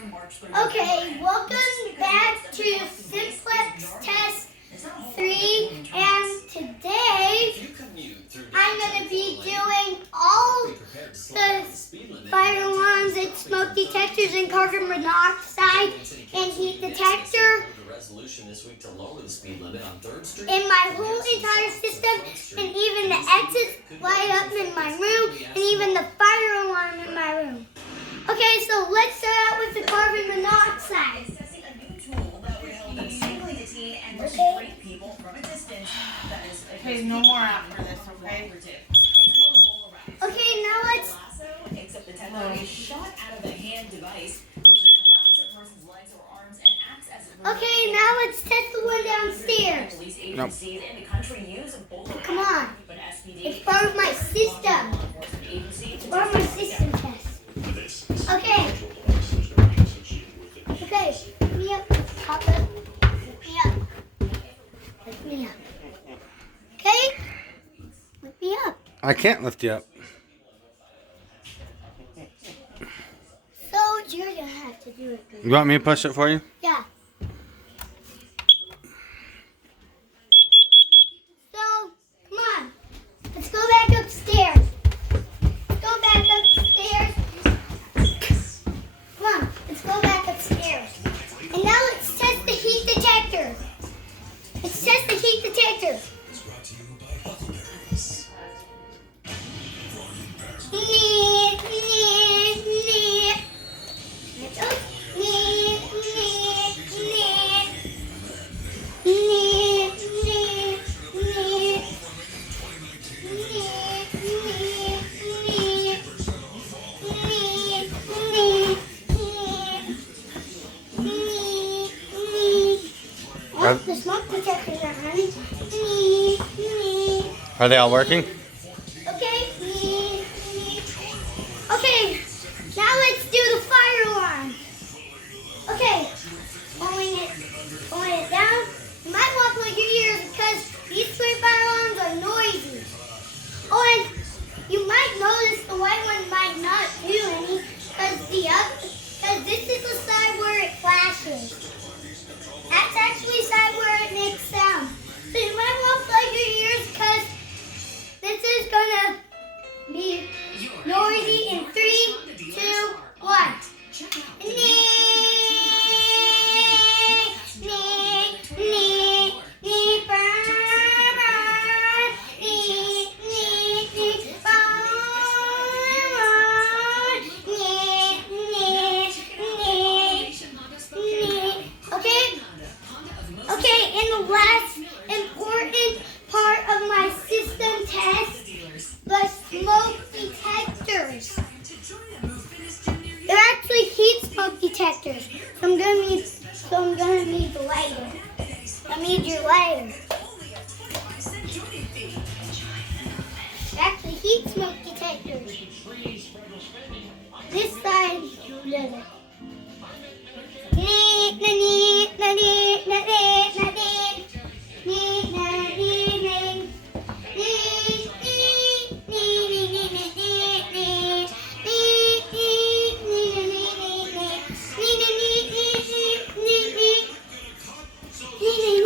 Okay, welcome back to Simplex Test 3, and today I'm going to be doing all the fire alarms and smoke detectors and carbon monoxide and heat detector in my whole entire system, and even the exits light up in my room, and even the fire alarm in my room. Okay, so let's start out with the carbon monoxide. Okay, no more after this, okay? Okay, now let's... Except the technology shot out of a hand device, which then wraps a person's legs or arms and acts as a... Okay, now let's test the one downstairs. Police agencies in the country use Ebola. Come on. But SPD... It's part of my system. It's part of my system test. Okay. Okay, lift me up, Papa. Lift me up. Lift me up. Okay? Lift me up. I can't lift you up. So you're gonna have to do it, baby. You want me to push it for you? Yeah. So, come on. Let's go back upstairs. Let's go back upstairs. Come on, let's go back upstairs. And now let's test the heat detector. Let's test the heat detector. Oh, the smoke detectors are running. Are they all working? Okay. Okay. Now let's do the fire alarm. Okay. Pulling it down. You might want to plug your ears because these three fire alarms are noisy. Oh, and you might notice the white one might not do any because this is the side where it flashes. That's actually the side where it makes sound. So you might want to plug your ears because this is gonna be noisy in 3, 2, 1. Okay, and the last important part of my system test, the smoke detectors. They're actually heat smoke detectors. So I'm gonna need the lighter. I need your lighter. They're actually heat smoke detectors. This side does it.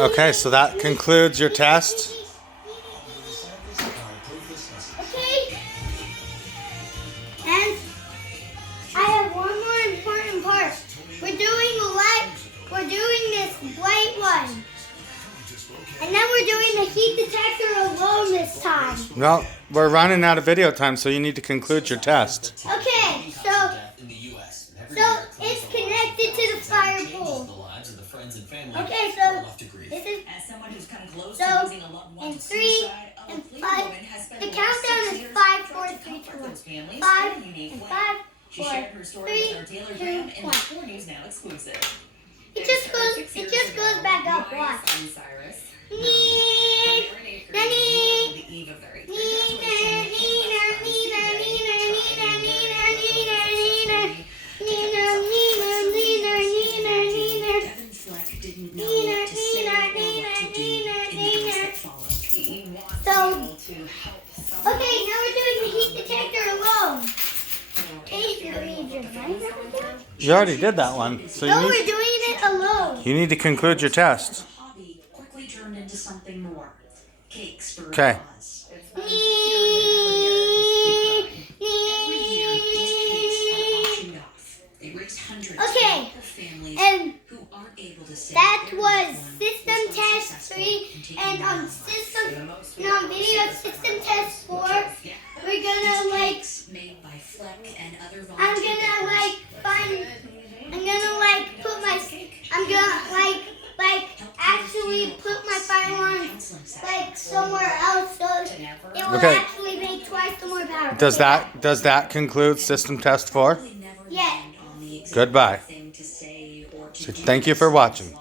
Okay, so that concludes your test. Okay. And I have one more important part. We're doing this white one. And then we're doing the heat detector alone this time. Well, we're running out of video time, so you need to conclude your test. Okay, so it's connected to the fire pole. Okay, so this is so in 3 and 5. The countdown is 5, 4, 3, 2, 1. 5 and 5, 4, 3, 2, 1. It just goes back up. Watch. Okay, now we're doing the heat detector alone. Okay, you read your mind right now? You already did that one. So No, you we're need, doing it alone. you need to conclude your test. A hobby quickly turned into something more. Cakes for a Okay. cause. Nee, Every year, these cakes are nee. auctioned off. They raise hundreds Okay, of local families and who aren't able to say that their was loved one system was test unsuccessful 3, in taking and their on lives. video system test 4, we're gonna like, Cakes made by Fleck and other I'm volunteer gonna bakers like find, I'm gonna like put my, I'm gonna like actually put my fire on like somewhere else so it will Okay. actually make twice the more power. Does that conclude system test 4? never Yeah. on the exact Goodbye. thing to say or to So do. thank you for watching.